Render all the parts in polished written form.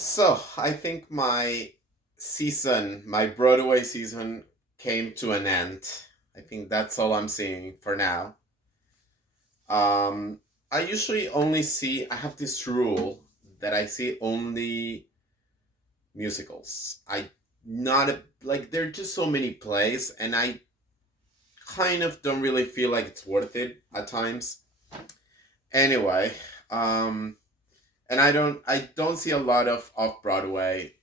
So I think my Broadway season came to an end. I think that's all I'm seeing for now. Um, I usually only see, I have this rule that I see only musicals. Like, there are just so many plays, and I kind of don't really feel like it's worth it at times. Anyway, um, and I don't see a lot of off Broadway.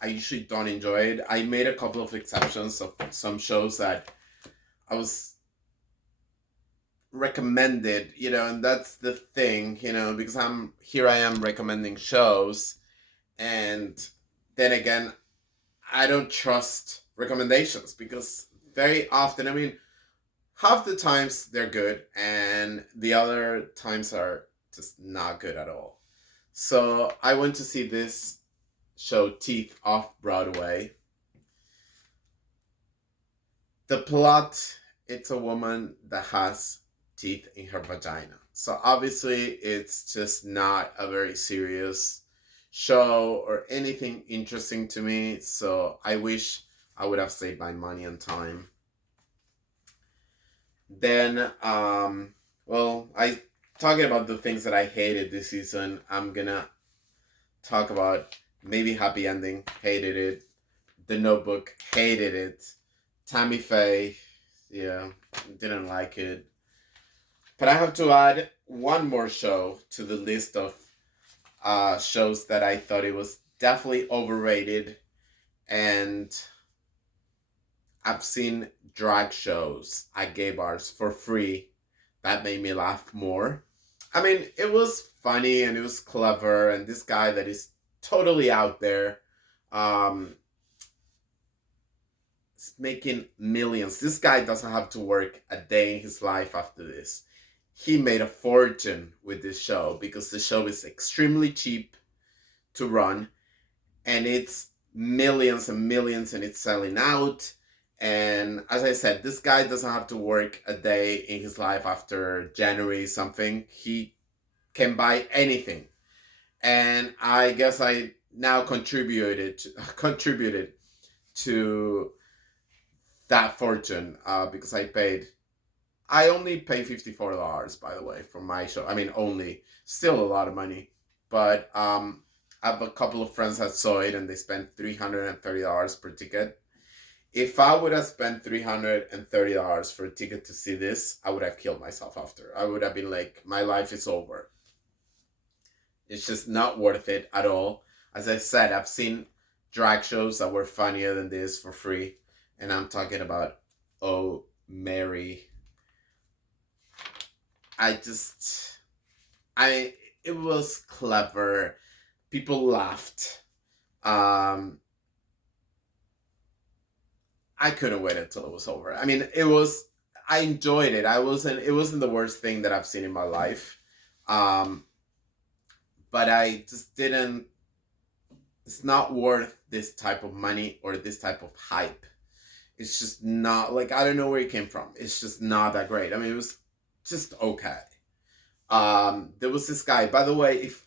I usually don't enjoy it. I made a couple of exceptions of some shows that I was recommended, and that's the thing, because I am recommending shows, and then again, I don't trust recommendations because very often, I mean, half the times they're good, and the other times are just not good at all. So I went to see this show, Teeth, off Broadway. The plot, it's a woman that has teeth in her vagina. So obviously it's just not a very serious show or anything interesting to me. So I wish I would have saved my money and time. Then I talking about the things that I hated this season, I'm gonna talk about maybe Happy Ending, hated it. The Notebook, hated it. Tammy Faye, yeah, didn't like it. But I have to add one more show to the list of shows that I thought it was definitely overrated. And I've seen drag shows at gay bars for free that made me laugh more. I mean, it was funny and it was clever, and this guy that is totally out there, um, is making millions. This guy doesn't have to work a day in his life after this. He made a fortune with this show because the show is extremely cheap to run, and it's millions and millions, and it's selling out. And as I said, this guy doesn't have to work a day in his life after January something. He can buy anything. And I guess I now contributed to that fortune because I only pay $54, by the way, for my show. I mean, only. Still a lot of money. But I have a couple of friends that saw it and they spent $330 per ticket. If I would have spent $330 for a ticket to see this, I would have killed myself after. I would have been like, my life is over. It's just not worth it at all. As I said, I've seen drag shows that were funnier than this for free. And I'm talking about Oh Mary. I just I it was clever. People laughed. Um I couldn't wait until it was over. I mean, I enjoyed it. It wasn't the worst thing that I've seen in my life. Um but I just didn't it's not worth this type of money or this type of hype. It's just not, like, I don't know where it came from. It's just not that great. I mean, it was just okay. There was this guy, by the way, if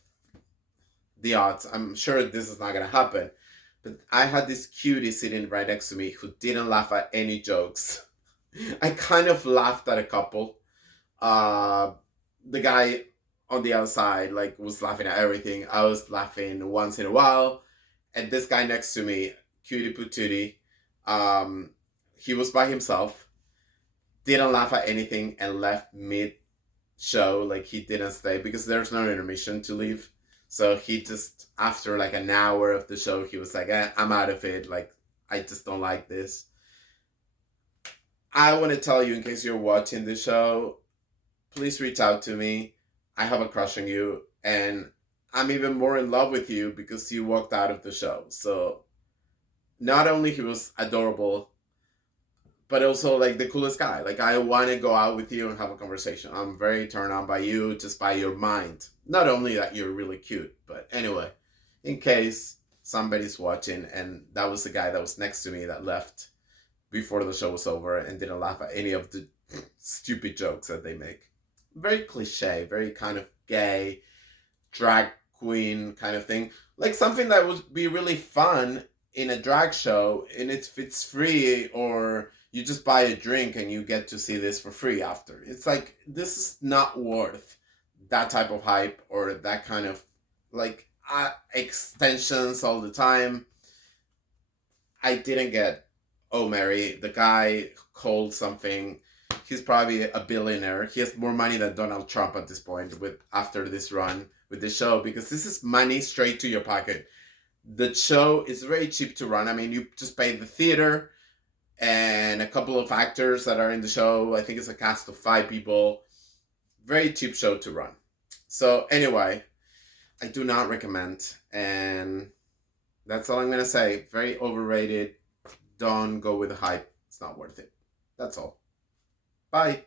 the odds, I'm sure this is not gonna happen, but I had this cutie sitting right next to me who didn't laugh at any jokes. I kind of laughed at a couple. Uh, the guy on the other side like was laughing at everything. I was laughing once in a while, and this guy next to me, cutie patootie, um, he was by himself, didn't laugh at anything, and left mid show. Like, he didn't stay because there's no intermission to leave. So he just, after like an hour of the show, he was like, I'm out of it. Like, I just don't like this. I want to tell you, in case you're watching the show, please reach out to me. I have a crush on you, and I'm even more in love with you because you walked out of the show. So not only he was adorable, but also like the coolest guy. Like, I want to go out with you and have a conversation. I'm very turned on by you, just by your mind. Not only that you're really cute, but anyway, in case somebody's watching and that was the guy that was next to me that left before the show was over and didn't laugh at any of the stupid jokes that they make. Very cliche, very kind of gay, drag queen kind of thing, like something that would be really fun in a drag show, and it's free, or you just buy a drink and you get to see this for free after. It's like this is not worth that type of hype or that kind of like extensions all the time. I didn't get Oh Mary. The guy called something. He's probably a billionaire. He has more money than Donald Trump at this point with after this run with the show, because this is money straight to your pocket. The show is very cheap to run. I mean, you just pay the theater and a couple of actors that are in the show. I think it's a cast of 5 people. Very cheap show to run. So anyway, I do not recommend, and that's all I'm gonna say. Very overrated. Don't go with the hype. It's not worth it. That's all. Bye.